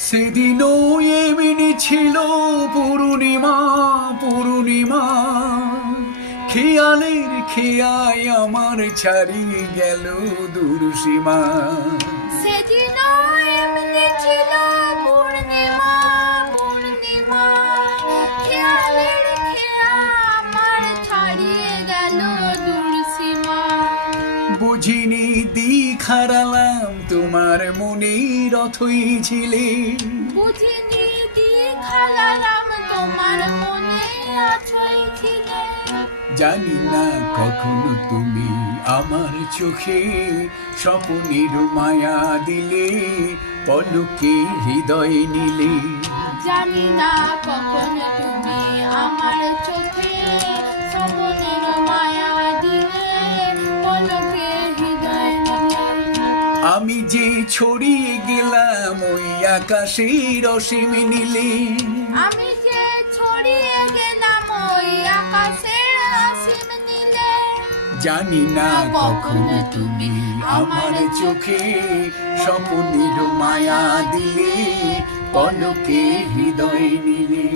সেদিনও এমনি ছিল পূর্ণিমা পূর্ণিমা, খেয়ালের খেয়ায় আমার ছাড়িয়ে গেল দূরসীমা। সেদিনও এমনি ছিল পূর্ণিমা পূর্ণিমা, খেয়ালের খেয়া আমার ছাড়িয়ে গেল দূরসীমা। বুঝিনি দিক হারালাম তোমার মনের অথই ছিলে, বুঝিনি দিক হারালাম তোমার মনে আছোই ছিলে। জানি না কখনো তুমি আমার চোখে স্বপ্নের মায়া দিলে, পলকে হৃদয় নিলে। জানি না কখন তুমি আমার চোখে স্বপ্নের মায়া দিলে, পলকে হৃদয় নিলে। আমি যে ছড়িয়ে গেলাম ওই আকাশের অসীম নীলে, আমি যে ছড়িয়ে গেলাম ওই আকাশের অসীম নীলে। জানি না কখনো তুমি আমার চোখে স্বপ্নের মায়া দিলে, পলকে হৃদয় নিলে।